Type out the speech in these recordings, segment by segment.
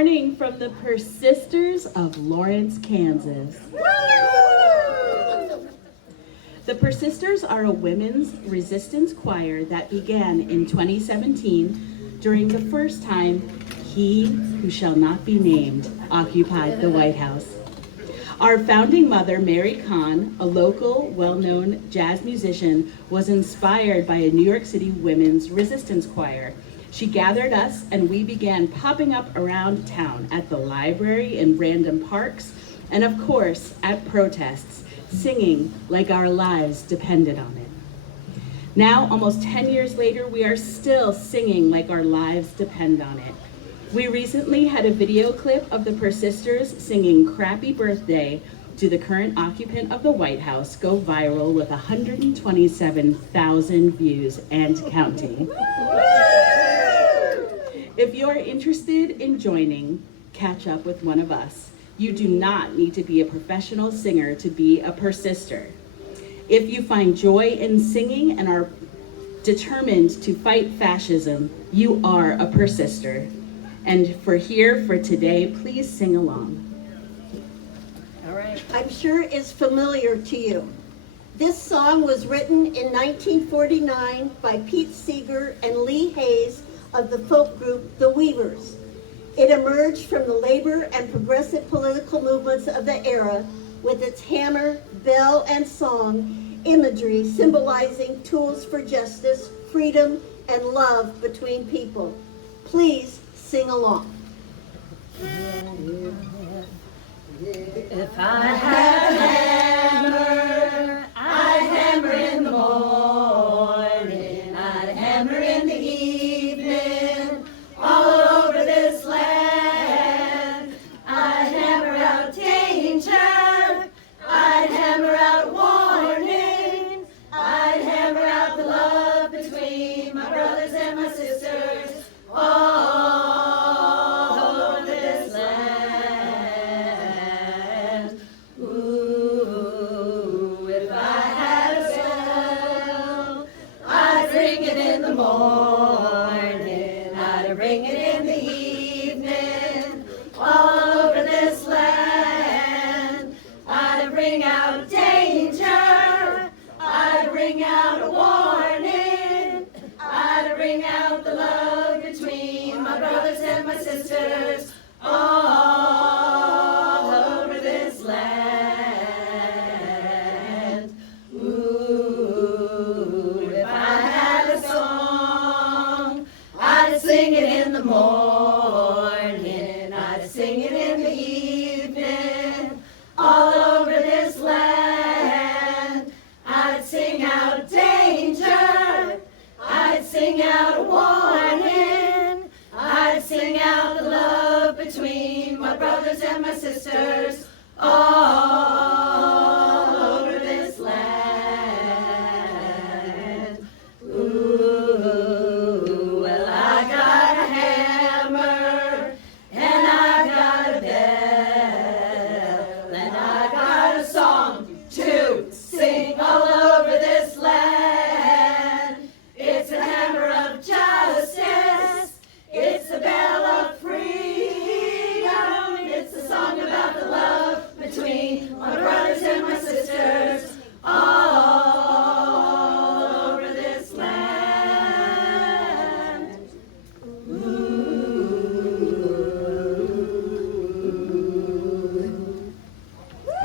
morning from the Persisters of Lawrence, Kansas. The Persisters are a women's resistance choir that began in 2017 during the first time He Who Shall Not Be Named occupied the White House. Our founding mother, Mary Kahn, a local, well-known jazz musician, was inspired by a New York City women's resistance choir. She gathered us and we began popping up around town at the library, in random parks, and of course, at protests, singing like our lives depended on it. Now, almost 10 years later, we are still singing like our lives depend on it. We recently had a video clip of the Persisters singing Crappy Birthday to the current occupant of the White House go viral with 127,000 views and counting. If you're interested in joining, catch up with one of us. You do not need to be a professional singer to be a Persister. If you find joy in singing and are determined to fight fascism, you are a Persister. And for today, please sing along. All right. I'm sure it's familiar to you. This song was written in 1949 by Pete Seeger and Lee Hayes of the folk group The Weavers. It emerged from the labor and progressive political movements of the era with its hammer, bell, and song imagery symbolizing tools for justice, freedom, and love between people. Please sing along. If I had a hammer, I'd hammer in the morning, I'd hammer in the evening, all over this land. I'd hammer out danger, I'd hammer out warning, I'd hammer out the love between my brothers and my sisters, all over this land. Ooh, if I had a bell, I'd ring it in the morning, I'd ring it in the evening, all over this land. I'd ring out danger, I'd ring out a warning, I'd ring out the love between my brothers and my sisters, all over this land. Ooh, if I had a song, I'd sing it in the morning, I'd sing it in the evening, all over this land. I'd sing out danger, I'd sing out a warning, I'd sing out the love between my brothers and my sisters, all over this land. Ooh, well, I got a hammer, and I got a bell, and I got a song to sing all over this land. It's a hammer of justice, it's a bell of freedom, it's a song about the love between my brothers and my sisters, all over this land. Ooh.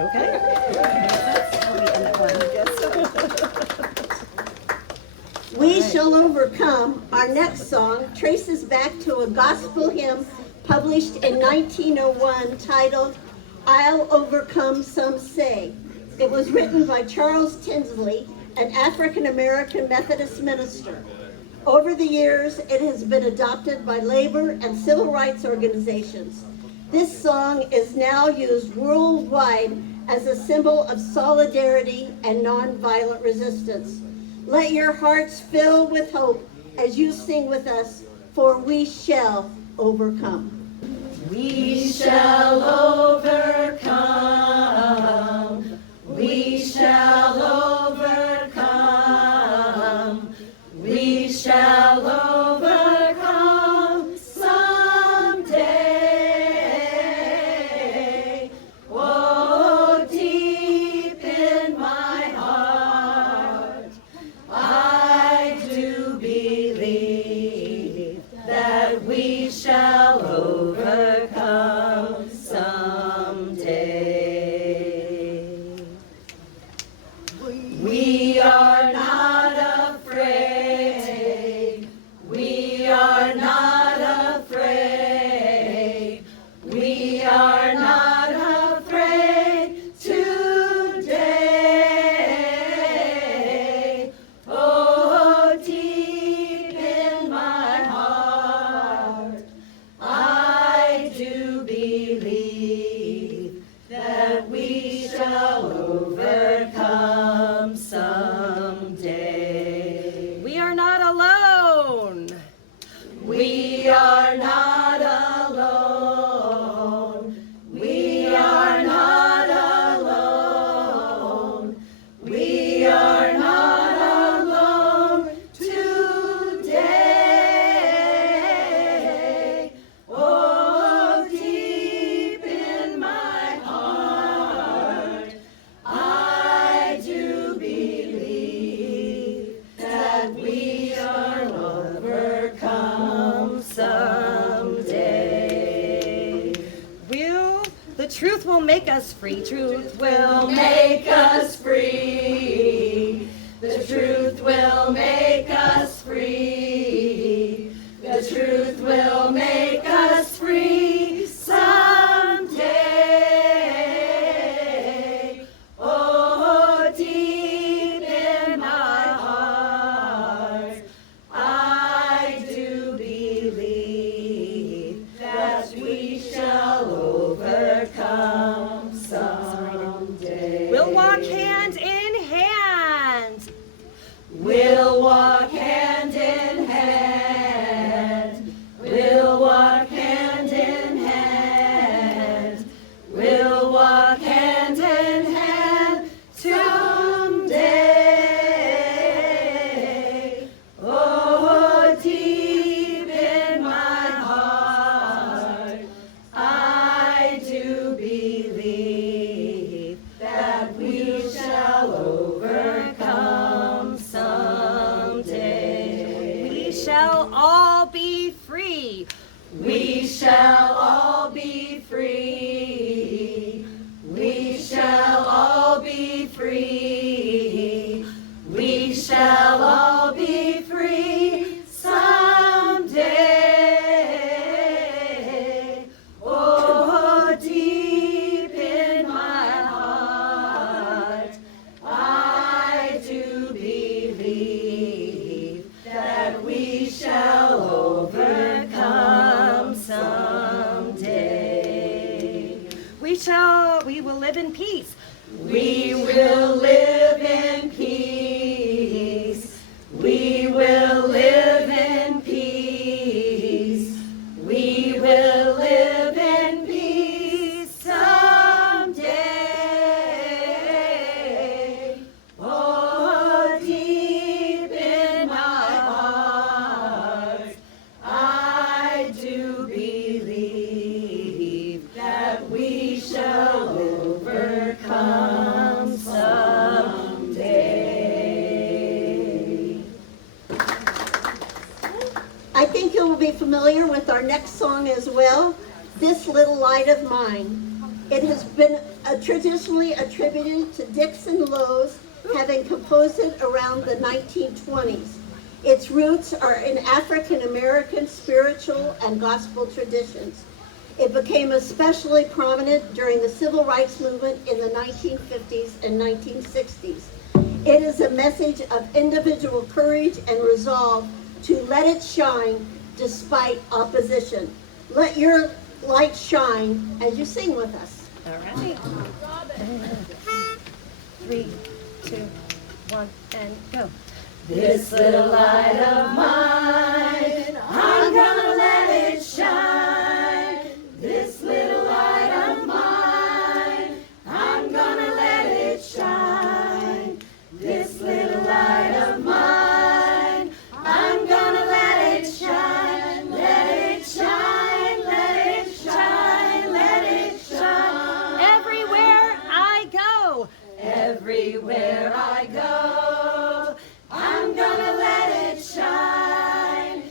Okay. We Shall Overcome, our next song, traces back to a gospel hymn published in 1901 titled, I'll Overcome Some Say. It was written by Charles Tinsley, an African-American Methodist minister. Over the years, it has been adopted by labor and civil rights organizations. This song is now used worldwide as a symbol of solidarity and nonviolent resistance. Let your hearts fill with hope as you sing with us, for we shall overcome. We shall overcome. We shall overcome. We shall overcome someday. we shall overcome someday. We are not afraid. We are not afraid. We are not afraid today. Oh, deep in my heart, I do believe that we shall overcome someday. We are not alone. We are not alone. We are not alone. We are not alone today. Oh, deep in my heart, I do believe that we shall overcome someday. The truth will make us free. Truth Will make us free. The truth will make us free. The truth will make us free someday. Oh, deep in my heart, I do believe that we shall overcome someday. We'll walk hand in hand. We'll walk hand in hand. We'll walk hand in hand. We'll walk hand in hand someday. Oh, deep in my heart, I do believe that we shall overcome someday. We shall all be free. We shall all be free. We shall all be free. We shall all be free someday. Oh, deep in my heart, I do believe that we shall overcome someday. We will live in peace. We will live in peace. We will live in peace. We will live in peace someday. Oh, deep in my heart, I do believe that we shall overcome someday. I think you will be familiar with our next song as well, This Little Light of Mine. It has been traditionally attributed to Dixon Lowes, having composed it around the 1920s. Its roots are in African American spiritual and gospel traditions. It became especially prominent during the civil rights movement in the 1950s and 1960s. It is a message of individual courage and resolve to let it shine despite opposition. Let your light shine as you sing with us. All right. 3, 2, 1, and go. This little light of mine, I'm gonna let it shine. This little light of mine, I'm gonna let it shine. This little light of mine, I'm gonna let it shine. Let it shine, let it shine, let it shine. Everywhere I go. Everywhere I go, I'm gonna let it shine.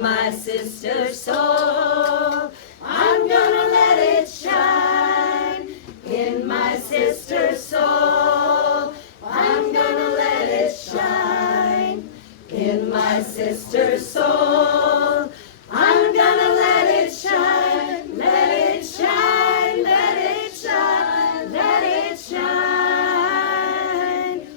in my sister's soul. I'm gonna let it shine in my sister's soul. I'm gonna let it shine in my sister's soul. I'm gonna let it shine, let it shine, let it shine, let it shine.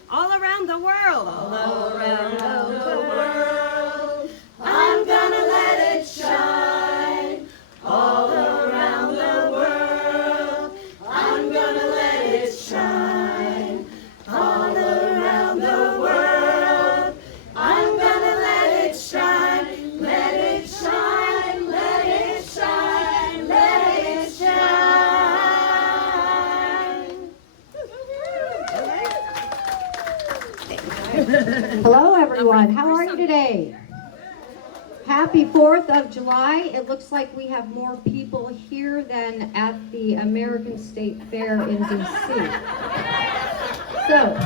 All around the world. All around the world. I'm gonna let it shine. All around the world. I'm gonna let it shine. All around the world. I'm gonna let it shine. Let it shine. Let it shine. Let it shine. Hello, everyone. How are you today? Happy 4th of July. It looks like we have more people here than at the American State Fair in D.C. So,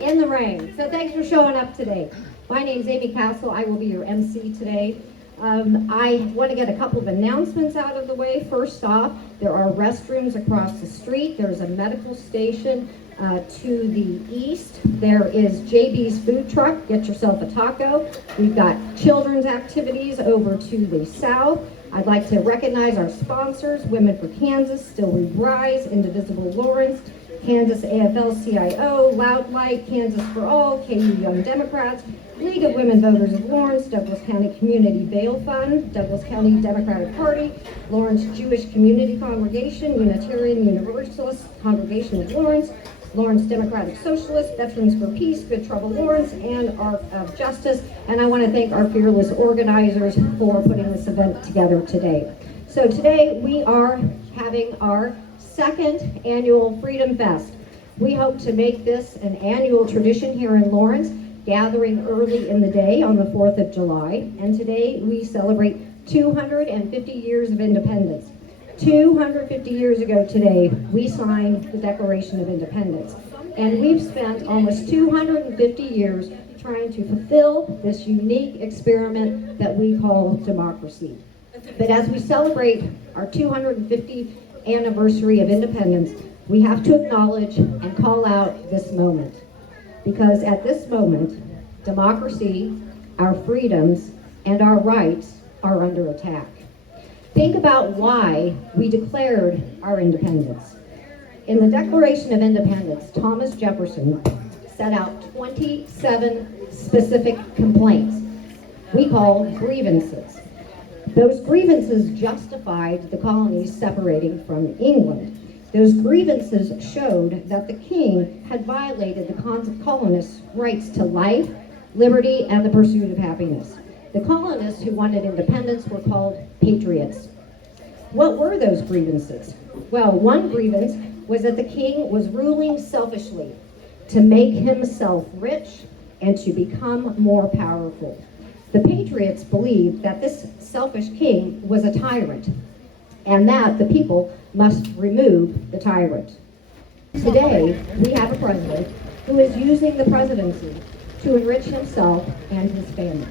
in the rain. So thanks for showing up today. My name is Amii Castle. I will be your MC today. I want to get a couple of announcements out of the way. First off, there are restrooms across the street. There's a medical station to the east. There is JB's food truck. Get yourself a taco. We've got children's activities over to the south. I'd like to recognize our sponsors: Women for Kansas, Still We Rise, Indivisible Lawrence, Kansas AFL-CIO, Loud Light, Kansas for All, KU Young Democrats, League of Women Voters of Lawrence, Douglas County Community Bail Fund, Douglas County Democratic Party, Lawrence Jewish Community Congregation, Unitarian Universalist Congregation of Lawrence, Lawrence Democratic Socialist, Veterans for Peace, Good Trouble Lawrence, and Arc of Justice. And I want to thank our fearless organizers for putting this event together today. So today we are having our second annual Freedom Fest. We hope to make this an annual tradition here in Lawrence, gathering early in the day on the 4th of July. And today we celebrate 250 years of independence. 250 years ago today, we signed the Declaration of Independence. And we've spent almost 250 years trying to fulfill this unique experiment that we call democracy. But as we celebrate our 250th anniversary of independence, we have to acknowledge and call out this moment. Because at this moment, democracy, our freedoms, and our rights are under attack. Think about why we declared our independence. In the Declaration of Independence, Thomas Jefferson set out 27 specific complaints we call grievances. Those grievances justified the colonies separating from England. Those grievances showed that the king had violated the colonists' rights to life, liberty, and the pursuit of happiness. The colonists who wanted independence were called patriots. What were those grievances? Well, one grievance was that the king was ruling selfishly to make himself rich and to become more powerful. The patriots believed that this selfish king was a tyrant and that the people must remove the tyrant. Today, we have a president who is using the presidency to enrich himself and his family.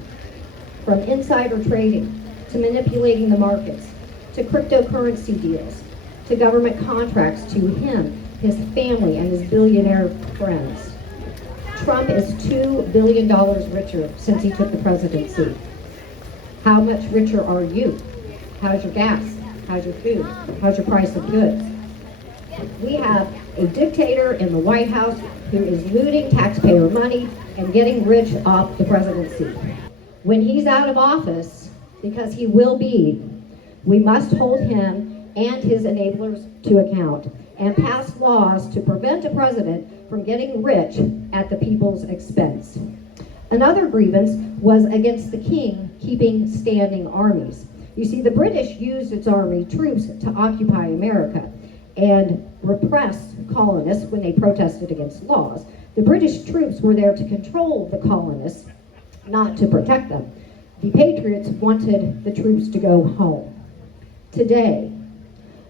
From insider trading, to manipulating the markets, to cryptocurrency deals, to government contracts to him, his family, and his billionaire friends. Trump is $2 billion richer since he took the presidency. How much richer are you? How's your gas? How's your food? How's your price of goods? We have a dictator in the White House who is looting taxpayer money and getting rich off the presidency. When he's out of office, because he will be, we must hold him and his enablers to account and pass laws to prevent a president from getting rich at the people's expense. Another grievance was against the king keeping standing armies. You see, the British used its army troops to occupy America and repress colonists when they protested against laws. The British troops were there to control the colonists, not to protect them. The patriots wanted the troops to go home. Today,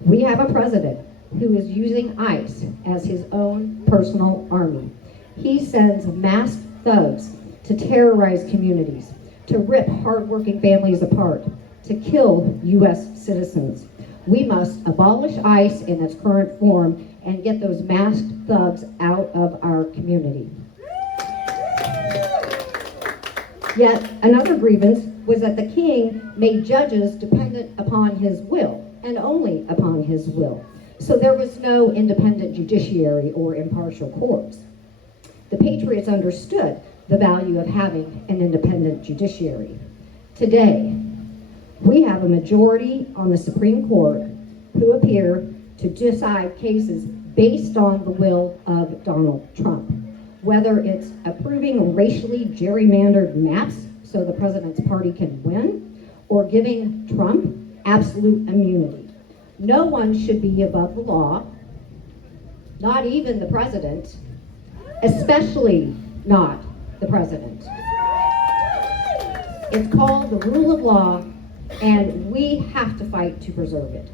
we have a president who is using ICE as his own personal army. He sends masked thugs to terrorize communities, to rip hardworking families apart, to kill U.S. citizens. We must abolish ICE in its current form and get those masked thugs out of our community. Yet another grievance was that the king made judges dependent upon his will, and only upon his will. So there was no independent judiciary or impartial courts. The Patriots understood the value of having an independent judiciary. Today, we have a majority on the Supreme Court who appear to decide cases based on the will of Donald Trump, whether it's approving racially gerrymandered maps so the president's party can win, or giving Trump absolute immunity. No one should be above the law, not even the president, especially not the president. It's called the rule of law, and we have to fight to preserve it.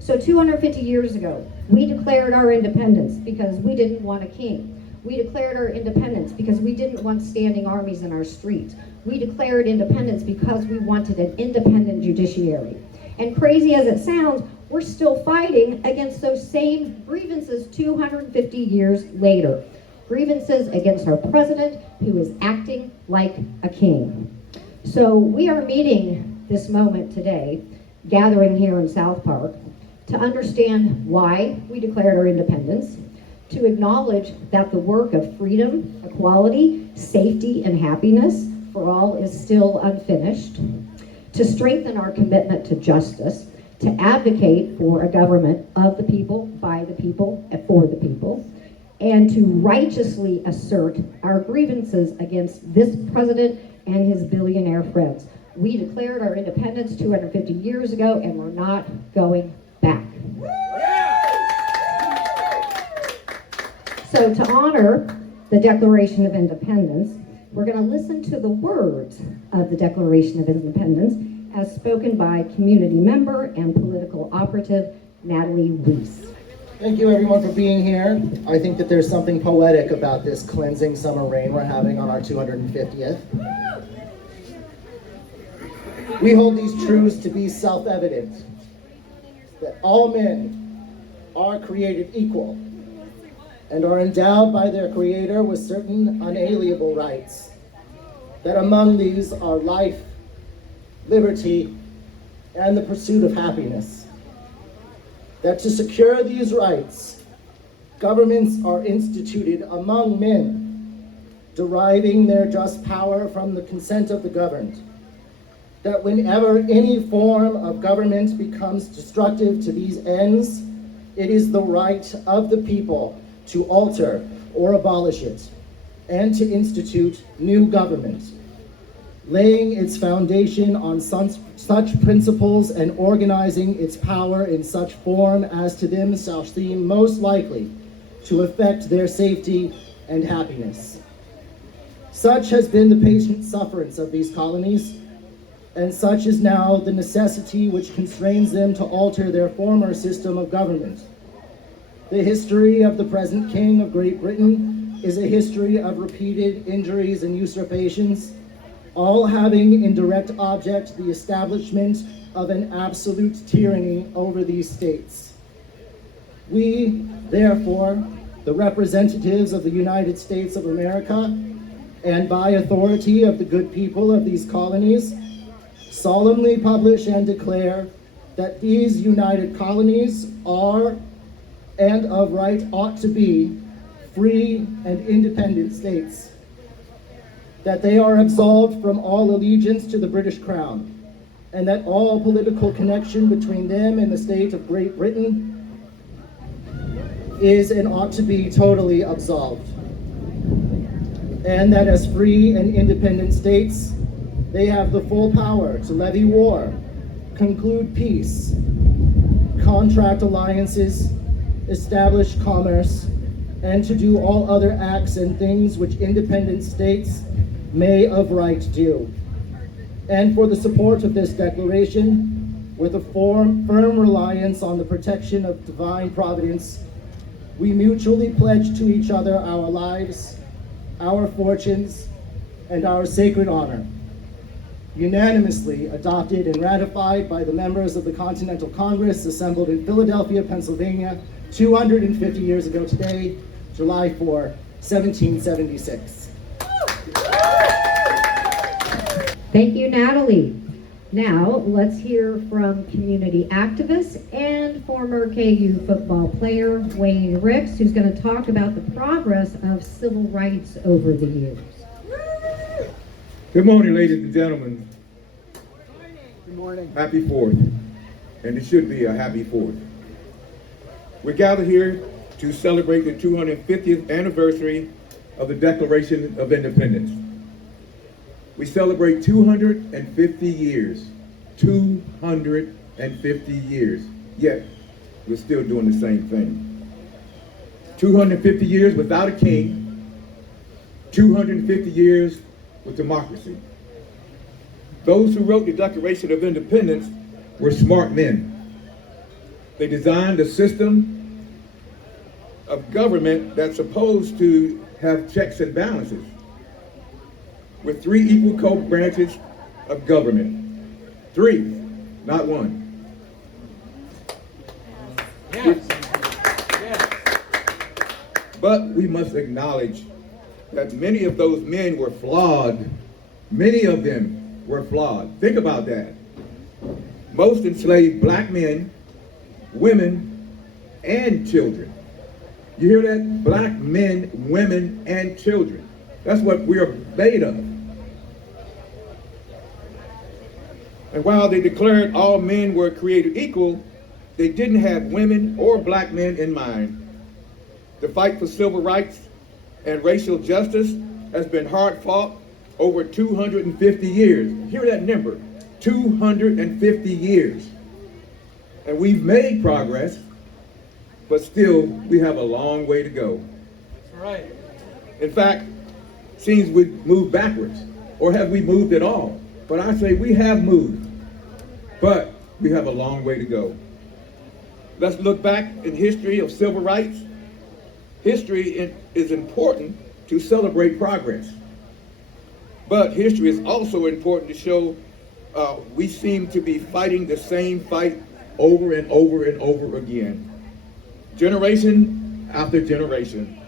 So 250 years ago, we declared our independence because we didn't want a king. We declared our independence because we didn't want standing armies in our streets. We declared independence because we wanted an independent judiciary. And crazy as it sounds, we're still fighting against those same grievances 250 years later. Grievances against our president who is acting like a king. So we are meeting this moment today, gathering here in South Park, to understand why we declared our independence, to acknowledge that the work of freedom, equality, safety, and happiness for all is still unfinished, to strengthen our commitment to justice, to advocate for a government of the people, by the people, and for the people, and to righteously assert our grievances against this president and his billionaire friends. We declared our independence 250 years ago, and we're not going back. So to honor the Declaration of Independence, we're going to listen to the words of the Declaration of Independence as spoken by community member and political operative Natalie Weiss. Thank you everyone for being here. I think that there's something poetic about this cleansing summer rain we're having on our 250th. We hold these truths to be self-evident, that all men are created equal and are endowed by their Creator with certain unalienable rights, that among these are life, liberty, and the pursuit of happiness. That to secure these rights, governments are instituted among men, deriving their just power from the consent of the governed. That whenever any form of government becomes destructive to these ends, it is the right of the people to alter or abolish it, and to institute new government, laying its foundation on such principles and organizing its power in such form as to them shall seem most likely to affect their safety and happiness. Such has been the patient sufferance of these colonies, and such is now the necessity which constrains them to alter their former system of government. The history of the present King of Great Britain is a history of repeated injuries and usurpations, all having in direct object the establishment of an absolute tyranny over these states. We, therefore, the representatives of the United States of America, and by authority of the good people of these colonies, solemnly publish and declare that these united colonies are, and of right ought to be, free and independent states. That they are absolved from all allegiance to the British Crown, and that all political connection between them and the state of Great Britain is and ought to be totally absolved. And that as free and independent states, they have the full power to levy war, conclude peace, contract alliances, establish commerce, and to do all other acts and things which independent states may of right do. And for the support of this declaration, with a firm reliance on the protection of divine providence, we mutually pledge to each other our lives, our fortunes, and our sacred honor. unanimously adopted and ratified by the members of the Continental Congress assembled in Philadelphia, Pennsylvania, 250 years ago today, July 4, 1776. Thank you, Natalie. Now, let's hear from community activist and former KU football player Wayne Ricks, who's going to talk about the progress of civil rights over the years. Good morning, ladies and gentlemen. Good morning. Happy 4th, and it should be a happy 4th. We're gathered here to celebrate the 250th anniversary of the Declaration of Independence. We celebrate 250 years, 250 years, yet we're still doing the same thing. 250 years without a king, 250 years with democracy. Those who wrote the Declaration of Independence were smart men. They designed a system of government that's supposed to have checks and balances, with 3 equal co-branches of government. 3, not 1. Yes. Yes. But we must acknowledge that many of those men were flawed. Many of them were flawed. Think about that. Most enslaved black men, women, and children. You hear that? Black men, women, and children. That's what we're made of. And while they declared all men were created equal, they didn't have women or black men in mind. The fight for civil rights and racial justice has been hard fought over 250 years. Hear that number, 250 years. And we've made progress, but still we have a long way to go. That's right. In fact, it seems we've moved backwards, or have we moved at all? But I say we have moved, but we have a long way to go. Let's look back in history of civil rights. History is important to celebrate progress. But history is also important to show we seem to be fighting the same fight over and over and over again, generation after generation.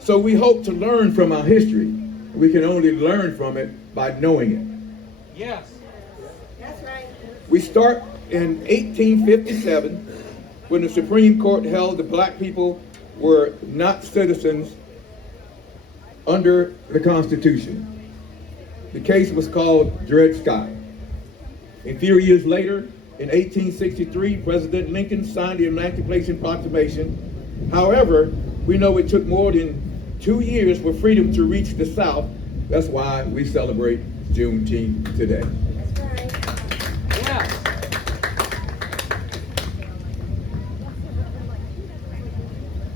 So we hope to learn from our history. We can only learn from it by knowing it. Yes. That's right. We start in 1857 when the Supreme Court held that black people were not citizens under the Constitution. The case was called Dred Scott. A few years later, in 1863, President Lincoln signed the Emancipation Proclamation. However, we know it took more than 2 years for freedom to reach the South. That's why we celebrate Juneteenth today. That's right. Yes.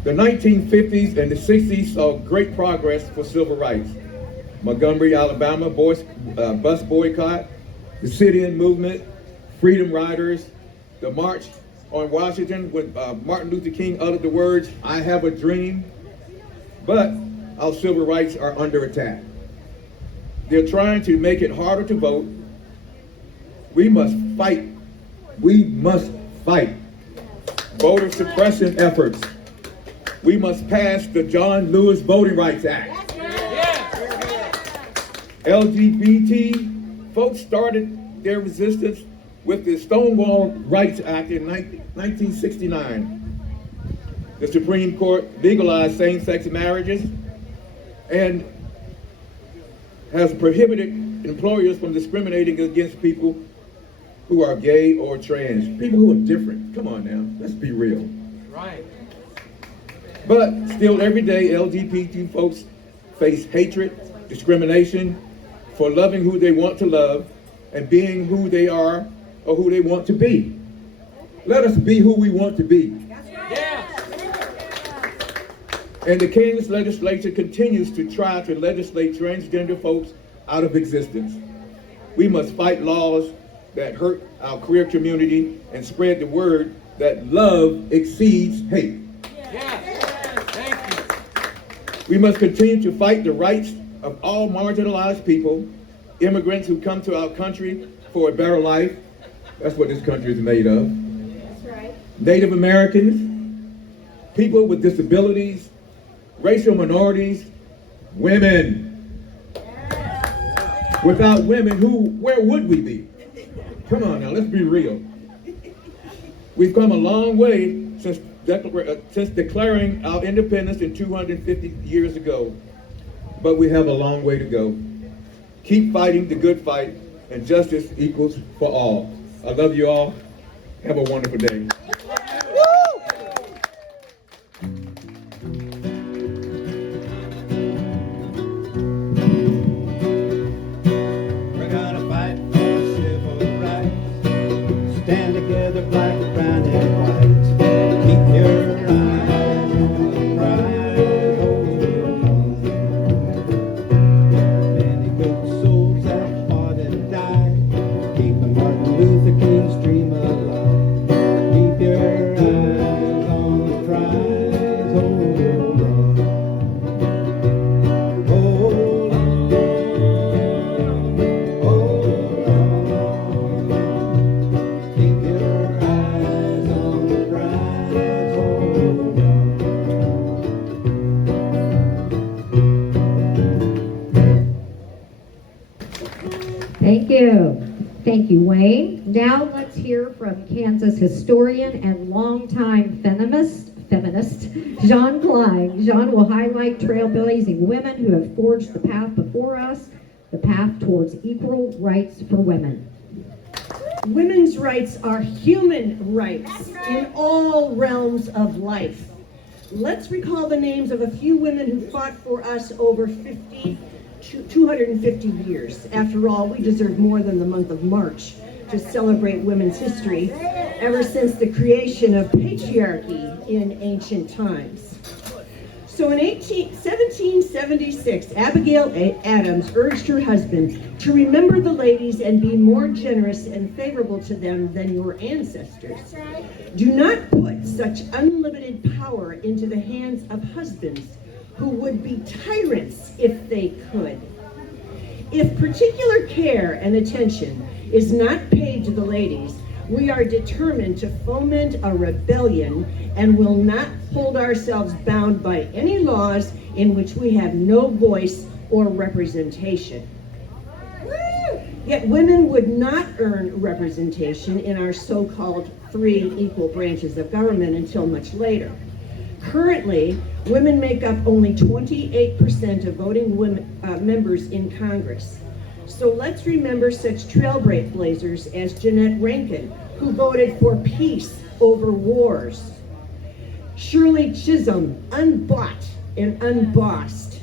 The 1950s and the 60s saw great progress for civil rights. Montgomery, Alabama bus boycott, the sit-in movement, freedom riders, the March on Washington when Martin Luther King uttered the words, "I have a dream." But our civil rights are under attack. They're trying to make it harder to vote. We must fight. We must fight. Voter suppression efforts. We must pass the John Lewis Voting Rights Act. LGBT folks started their resistance with the Stonewall Rights Act in 1969. The Supreme Court legalized same-sex marriages and has prohibited employers from discriminating against people who are gay or trans, people who are different. Come on now, let's be real. Right. But still every day, LGBT folks face hatred, discrimination for loving who they want to love and being who they are or who they want to be. Let us be who we want to be. Yes. And the Kansas legislature continues to try to legislate transgender folks out of existence. We must fight laws that hurt our queer community and spread the word that love exceeds hate. Yes. Thank you. We must continue to fight the rights of all marginalized people immigrants who come to our country for a better life. That's what this country is made of. That's right. Native Americans, people with disabilities, racial minorities, women. Without women, where would we be? Come on now, let's be real. We've come a long way since declaring our independence in 250 years ago, but we have a long way to go. Keep fighting the good fight, and justice equals for all. I love you all. Have a wonderful day. We're gonna fight for civil rights. Stand together, black, brown, and white. Keep your eyes on the prize. Hold on. Many good souls have fought and died, keeping Martin Luther King's dream alive. Keep your eyes on the prize. Hold on. Hold on. Hold on. Keep your eyes on the prize. Hold on. Thank you. Thank you, Wayne. Now let's hear from Kansas historian and longtime feminist Jeanne Klein. Jeanne will highlight trailblazing women who have forged the path before us, the path towards equal rights for women. Women's rights are human rights in all realms of life. Let's recall the names of a few women who fought for us over 250 years. After all, we deserve more than the month of March to celebrate women's history ever since the creation of patriarchy in ancient times. So in 1776, Abigail Adams urged her husband to remember the ladies and be more generous and favorable to them than your ancestors. Do not put such unlimited power into the hands of husbands who would be tyrants if they could. If particular care and attention is not paid to the ladies, we are determined to foment a rebellion and will not hold ourselves bound by any laws in which we have no voice or representation. Yet women would not earn representation in our so-called 3 equal branches of government until much later. Currently, women make up only 28% of voting members in Congress. So let's remember such trailblazers as Jeanette Rankin, who voted for peace over wars. Shirley Chisholm, unbought and unbossed.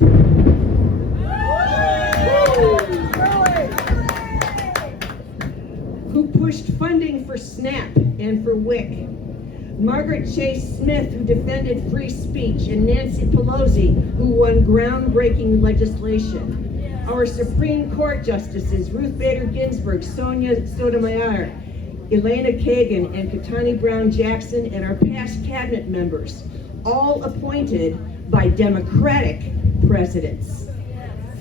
Who pushed funding for SNAP and for WIC. Margaret Chase Smith, who defended free speech, and Nancy Pelosi, who won groundbreaking legislation. Our Supreme Court justices, Ruth Bader Ginsburg, Sonia Sotomayor, Elena Kagan, and Ketanji Brown Jackson, and our past cabinet members, all appointed by Democratic presidents.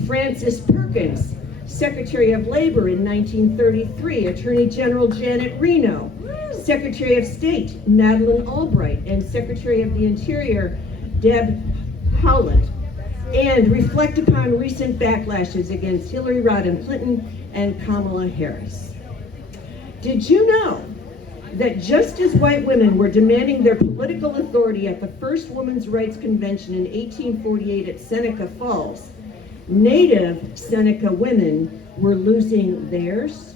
Frances Perkins, Secretary of Labor in 1933, Attorney General Janet Reno, Secretary of State Madeleine Albright, and Secretary of the Interior Deb Haaland, and reflect upon recent backlashes against Hillary Rodham Clinton and Kamala Harris. Did you know that just as white women were demanding their political authority at the first Women's Rights Convention in 1848 at Seneca Falls, Native Seneca women were losing theirs?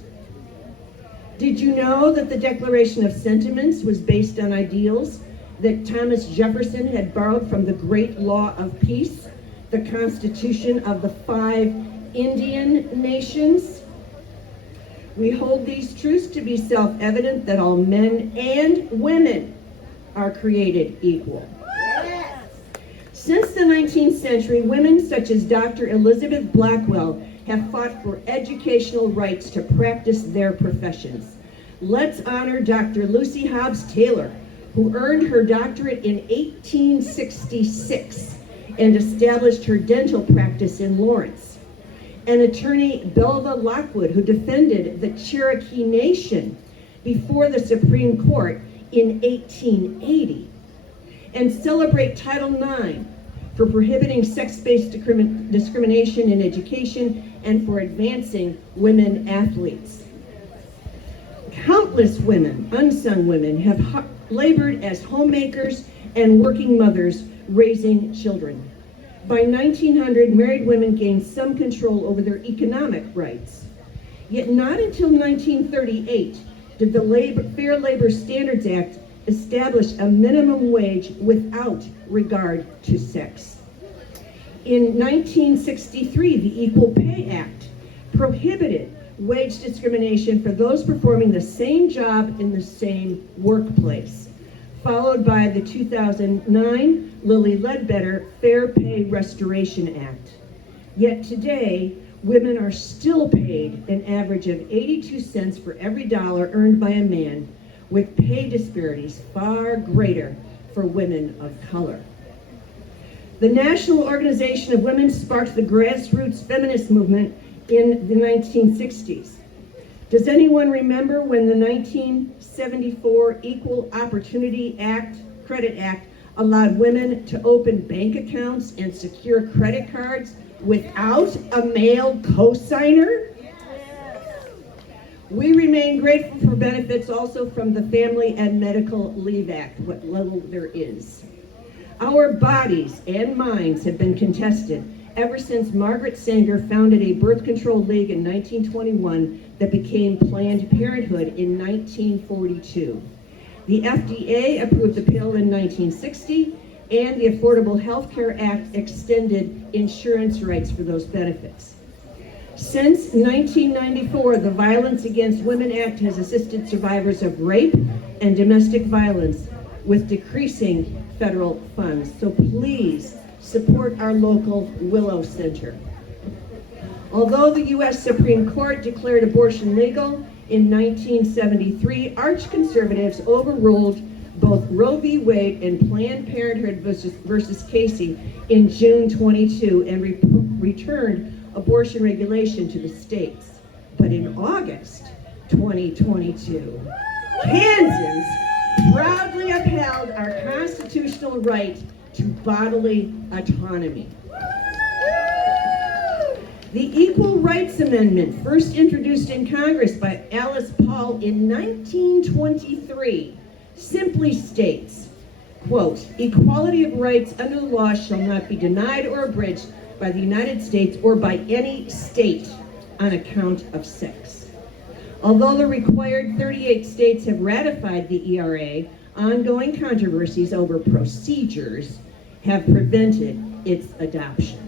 Did you know that the Declaration of Sentiments was based on ideals that Thomas Jefferson had borrowed from the Great Law of Peace, the Constitution of the 5 Indian nations? We hold these truths to be self-evident that all men and women are created equal. Since the 19th century, women such as Dr. Elizabeth Blackwell have fought for educational rights to practice their professions. Let's honor Dr. Lucy Hobbs Taylor, who earned her doctorate in 1866 and established her dental practice in Lawrence. and attorney Belva Lockwood, who defended the Cherokee Nation before the Supreme Court in 1880, and celebrate Title IX for prohibiting sex-based discrimination in education and for advancing women athletes. Countless women, unsung women, have labored as homemakers and working mothers raising children. By 1900, married women gained some control over their economic rights. Yet not until 1938 did the Fair Labor Standards Act establish a minimum wage without regard to sex. In 1963, the Equal Pay Act prohibited wage discrimination for those performing the same job in the same workplace, followed by the 2009 Lilly Ledbetter Fair Pay Restoration Act. Yet today, women are still paid an average of 82 cents for every dollar earned by a man, with pay disparities far greater for women of color. The National Organization of Women sparked the grassroots feminist movement in the 1960s. Does anyone remember when the 1974 Equal Opportunity Credit Act allowed women to open bank accounts and secure credit cards without a male co-signer? We remain grateful for benefits also from the Family and Medical Leave Act, what little there is. Our bodies and minds have been contested ever since Margaret Sanger founded a birth control league in 1921 that became Planned Parenthood in 1942. The FDA approved the pill in 1960, and the Affordable Health Care Act extended insurance rights for those benefits. Since 1994, the Violence Against Women Act has assisted survivors of rape and domestic violence with decreasing federal funds. So please support our local Willow Center. Although the U.S. Supreme Court declared abortion legal in 1973, arch conservatives overruled both Roe v. Wade and Planned Parenthood versus Casey in June 22 and returned abortion regulation to the states. But in August 2022, Kansas proudly upheld our constitutional right to bodily autonomy. The Equal Rights Amendment, first introduced in Congress by Alice Paul in 1923, simply states, quote, "Equality of rights under the law shall not be denied or abridged by the United States or by any state on account of sex." Although the required 38 states have ratified the ERA, ongoing controversies over procedures have prevented its adoption.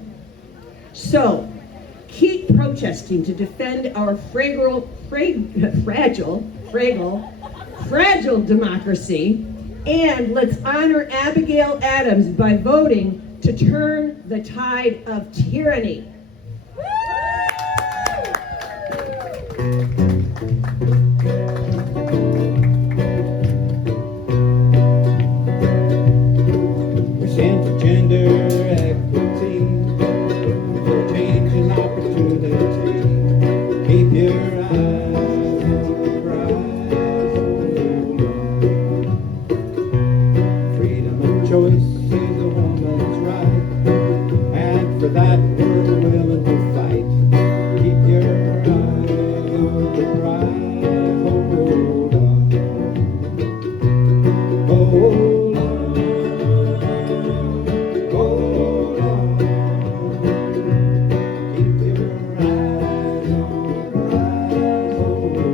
So, keep protesting to defend our fragile democracy, and let's honor Abigail Adams by voting to turn the tide of tyranny. We stand for gender equity, for change and opportunity. Keep your eyes on the prize, hold on. Freedom of choice is a woman's right, and for that we're willing to fight. Keep your eyes on the prize, hold on. Hold on, hold on. Keep your eyes on the prize, hold on.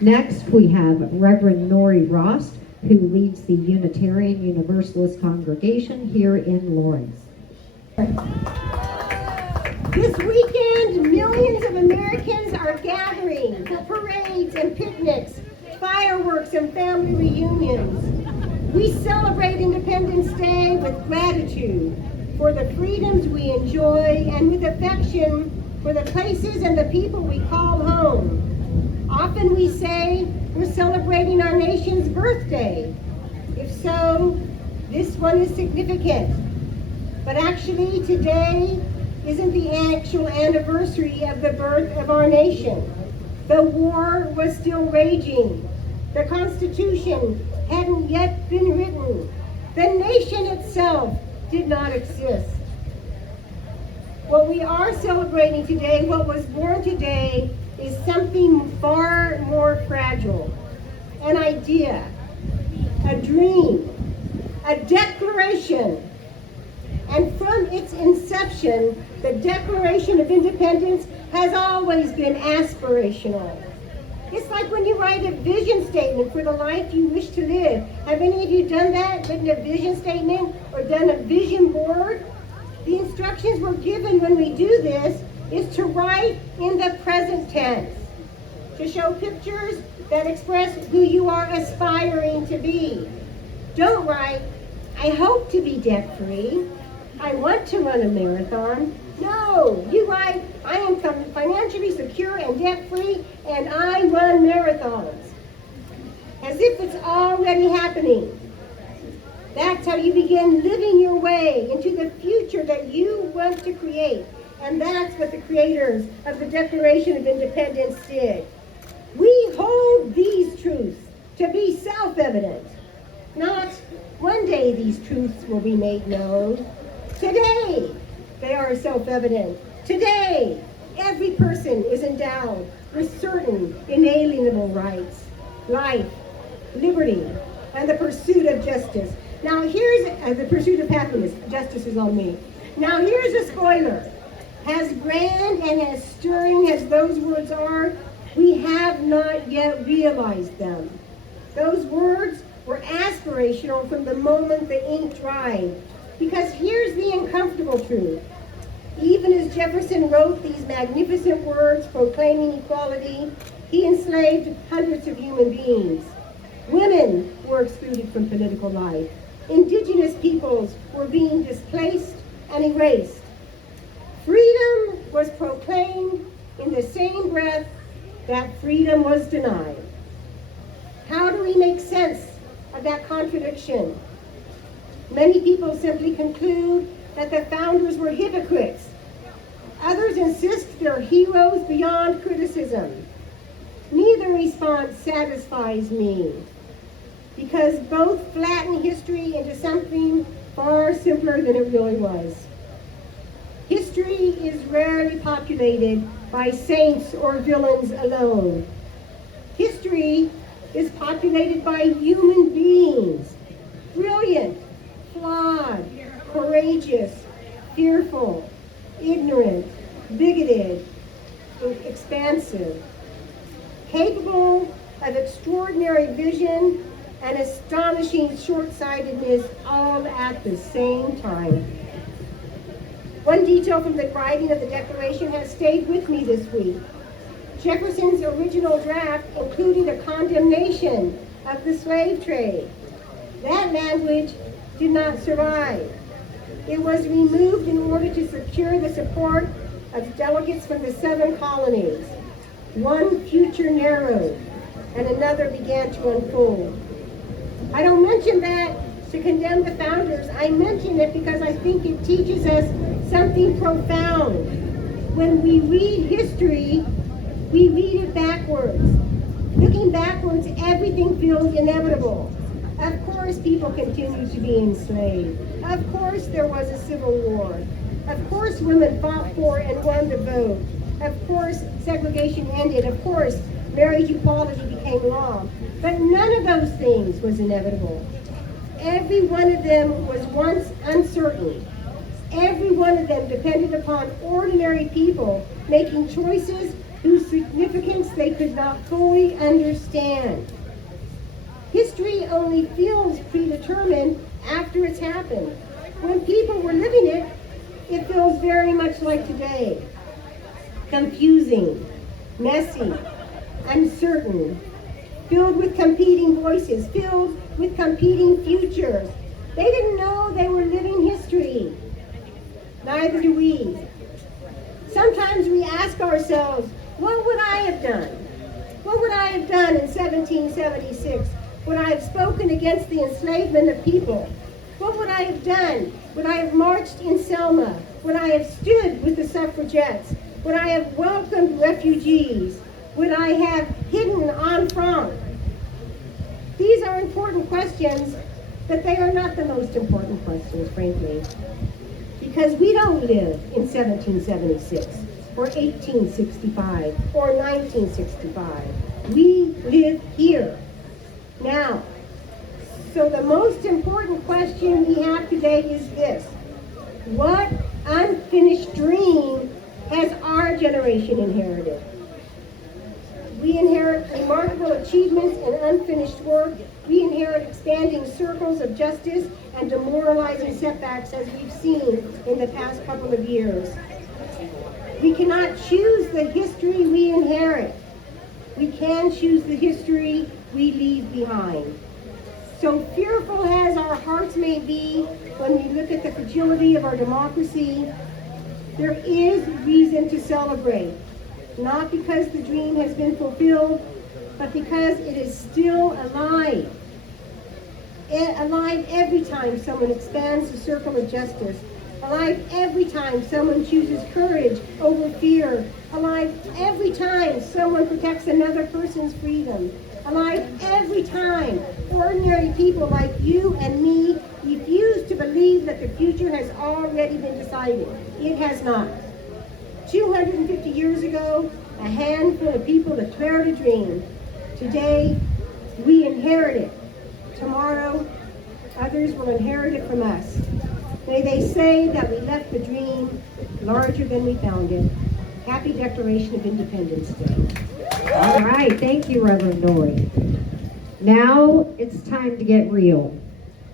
Next, we have Reverend Nori Rost, who leads the Unitarian Universalist congregation here in Lawrence. This weekend, millions of Americans are gathering for parades and picnics, fireworks and family reunions. We celebrate Independence Day with gratitude for the freedoms we enjoy and with affection for the places and the people we call home. Often we say, we're celebrating our nation's birthday. If so, this one is significant. But actually, today isn't the actual anniversary of the birth of our nation. The war was still raging. The Constitution hadn't yet been written. The nation itself did not exist. What we are celebrating today, what was born today, is something far more fragile. An idea, a dream, a declaration. And from its inception, the Declaration of Independence has always been aspirational. It's like when you write a vision statement for the life you wish to live. Have any of you done that? Written a vision statement or done a vision board? The instructions we're given when we do this is to write in the present tense, to show pictures that express who you are aspiring to be. Don't write, I hope to be debt-free. I want to run a marathon. No, you write, I am financially secure and debt-free, and I run marathons. As if it's already happening. That's how you begin living your way into the future that you want to create. And that's what the creators of the Declaration of Independence did. We hold these truths to be self-evident. Not one day these truths will be made known. Today, they are self-evident. Today, every person is endowed with certain inalienable rights, life, liberty, and the pursuit of justice. Now here's the pursuit of happiness. Justice is on me. Now here's a spoiler. As grand and as stirring as those words are, we have not yet realized them. Those words were aspirational from the moment the ink dried. Because here's the uncomfortable truth. Even as Jefferson wrote these magnificent words proclaiming equality, he enslaved hundreds of human beings. Women were excluded from political life. Indigenous peoples were being displaced and erased. Freedom was proclaimed in the same breath that freedom was denied. How do we make sense of that contradiction? Many people simply conclude that the founders were hypocrites. Others insist they're heroes beyond criticism. Neither response satisfies me, because both flatten history into something far simpler than it really was. History is rarely populated by saints or villains alone. History is populated by human beings, brilliant, flawed, courageous, fearful, ignorant, bigoted, expansive, capable of extraordinary vision and astonishing short-sightedness all at the same time. One detail from the writing of the Declaration has stayed with me this week. Jefferson's original draft included a condemnation of the slave trade. That language did not survive. It was removed in order to secure the support of delegates from the southern colonies. One future narrowed, and another began to unfold. I don't mention that to condemn the founders. I mention it because I think it teaches us something profound. When we read history, we read it backwards. Looking backwards, everything feels inevitable. Of course, people continue to be enslaved. Of course, there was a civil war. Of course, women fought for and won the vote. Of course, segregation ended. Of course, marriage equality became law. But none of those things was inevitable. Every one of them was once uncertain. Every one of them depended upon ordinary people making choices whose significance they could not fully understand. History only feels predetermined after it's happened. When people were living it, it feels very much like today. Confusing, messy, uncertain, filled with competing voices, filled with competing futures. They didn't know they were living history. Neither do we. Sometimes we ask ourselves, what would I have done? What would I have done in 1776 when I have spoken against the enslavement of people? What would I have done? Would I have marched in Selma? Would I have stood with the suffragettes? Would I have welcomed refugees? Would I have hidden en franc? These are important questions, but they are not the most important questions, frankly. Because we don't live in 1776 or 1865 or 1965. We live here, now. So the most important question we have today is this: what unfinished dream has our generation inherited? We inherit remarkable achievements and unfinished work. We inherit expanding circles of justice and demoralizing setbacks, as we've seen in the past couple of years. We cannot choose the history we inherit. We can choose the history we leave behind. So fearful as our hearts may be when we look at the fragility of our democracy, there is reason to celebrate. Not because the dream has been fulfilled, but because it is still alive. Alive every time someone expands the circle of justice. Alive every time someone chooses courage over fear. Alive every time someone protects another person's freedom. Alive every time ordinary people like you and me refuse to believe that the future has already been decided. It has not. 250 years ago, a handful of people declared a dream. Today, we inherit it. Tomorrow, others will inherit it from us. May they say that we left the dream larger than we found it. Happy Declaration of Independence Day. All right, thank you, Reverend Nori. Now it's time to get real.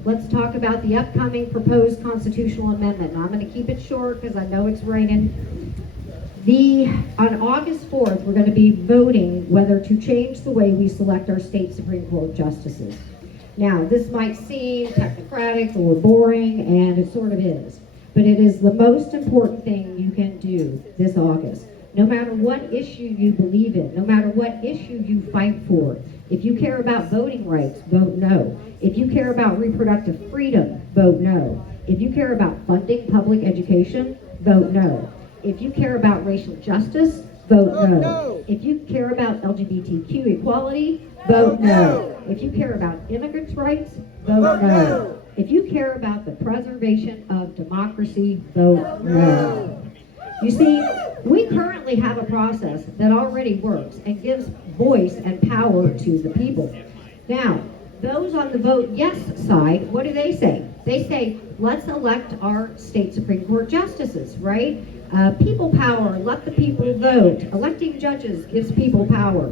Let's talk about the upcoming proposed constitutional amendment. Now I'm going to keep it short because I know it's raining. On August 4th, we're going to be voting whether to change the way we select our state Supreme Court justices. Now, this might seem technocratic or boring, and it sort of is, but it is the most important thing you can do this August. No matter what issue you believe in, no matter what issue you fight for, if you care about voting rights, vote no. If you care about reproductive freedom, vote no. If you care about funding public education, vote no. If you care about racial justice, vote no. If you care about LGBTQ equality, vote no. If you care about immigrants' rights, vote no. If you care about the preservation of democracy, vote no. You see, we currently have a process that already works and gives voice and power to the people. Now, those on the vote yes side, what do they say? They say, let's elect our state Supreme Court justices, right? People power, let the people vote. Electing judges gives people power.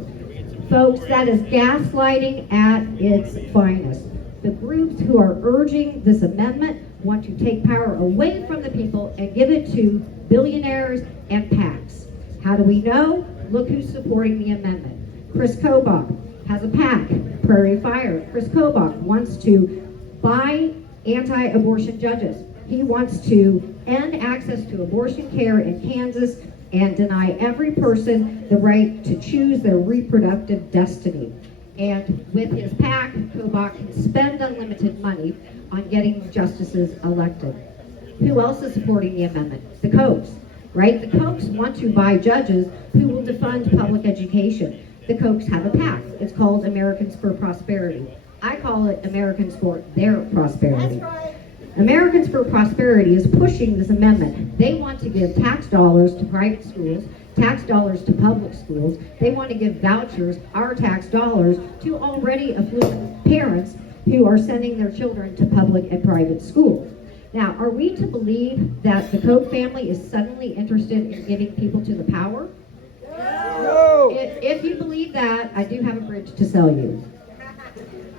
Folks, that is gaslighting at its finest. The groups who are urging this amendment want to take power away from the people and give it to billionaires and PACs. How do we know? Look who's supporting the amendment. Chris Kobach has a PAC, Prairie Fire. Chris Kobach wants to buy anti-abortion judges. He wants to end access to abortion care in Kansas and deny every person the right to choose their reproductive destiny. And with his PAC, Kobach can spend unlimited money on getting justices elected. Who else is supporting the amendment? The Kochs, right? The Kochs want to buy judges who will defund public education. The Kochs have a PAC. It's called Americans for Prosperity. I call it Americans for Their Prosperity. That's right. Americans for Prosperity is pushing this amendment. They want to give tax dollars to private schools, tax dollars to public schools. They want to give vouchers, our tax dollars, to already affluent parents who are sending their children to public and private schools. Now, are we to believe that the Koch family is suddenly interested in giving people to the power? No. If you believe that, I do have a bridge to sell you.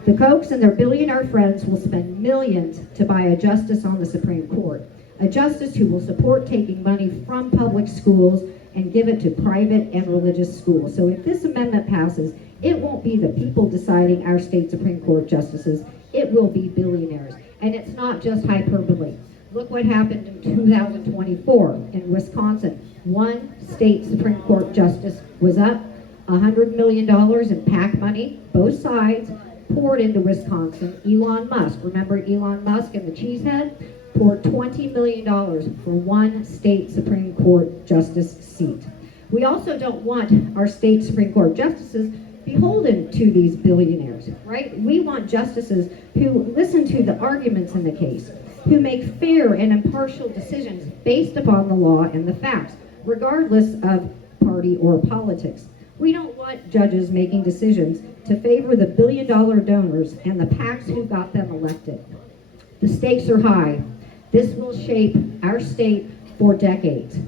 The Kochs and their billionaire friends will spend millions to buy a justice on the Supreme Court, a justice who will support taking money from public schools and give it to private and religious schools. So if this amendment passes, it won't be the people deciding our state Supreme Court justices, it will be billionaires. And it's not just hyperbole. Look what happened in 2024 in Wisconsin. One state Supreme Court justice was up, $100 million in PAC money, both sides, poured into Wisconsin. Elon Musk, remember Elon Musk and the cheesehead? Poured $20 million for one state Supreme Court justice seat. We also don't want our state Supreme Court justices beholden to these billionaires, right? We want justices who listen to the arguments in the case, who make fair and impartial decisions based upon the law and the facts, regardless of party or politics. We don't want judges making decisions to favor the billion-dollar donors and the PACs who got them elected. The stakes are high. This will shape our state for decades.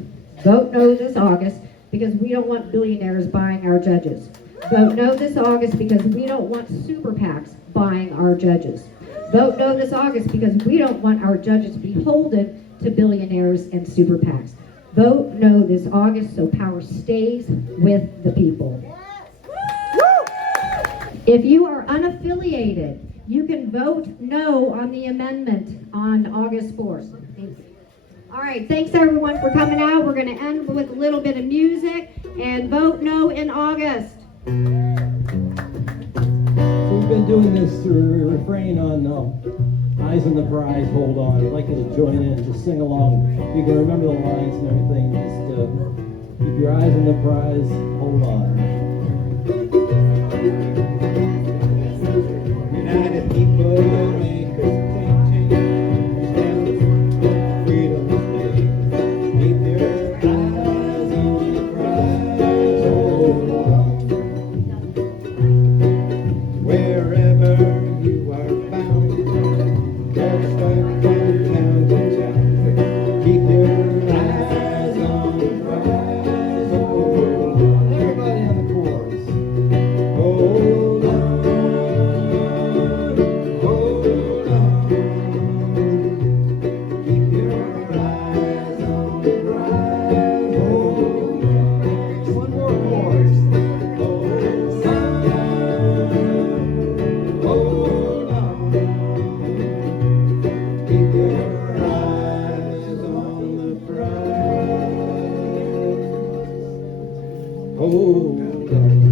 Vote no this August because we don't want billionaires buying our judges. Vote no this August because we don't want super PACs buying our judges. Vote no this August because we don't want our judges beholden to billionaires and super PACs. Vote no this August so power stays with the people. If you are unaffiliated, you can vote no on the amendment on August 4th. Thank you. All right, thanks everyone for coming out. We're going to end with a little bit of music and vote no in August. So we've been doing this refrain on Eyes on the Prize, Hold On. I'd like you to join in, just sing along. You can remember the lines and everything. Just keep your eyes on the prize, hold on. United people make us change. Stand for freedom's day. Keep your eyes on the prize, hold on. Wherever you are bound, just like from town to town, keep your eyes on the prize, hold on. Everybody on the chorus. Hold on, hold on. Keep your eyes on the prize, hold on. One more chorus. Hold on, keep your eyes on the prize. Hold on.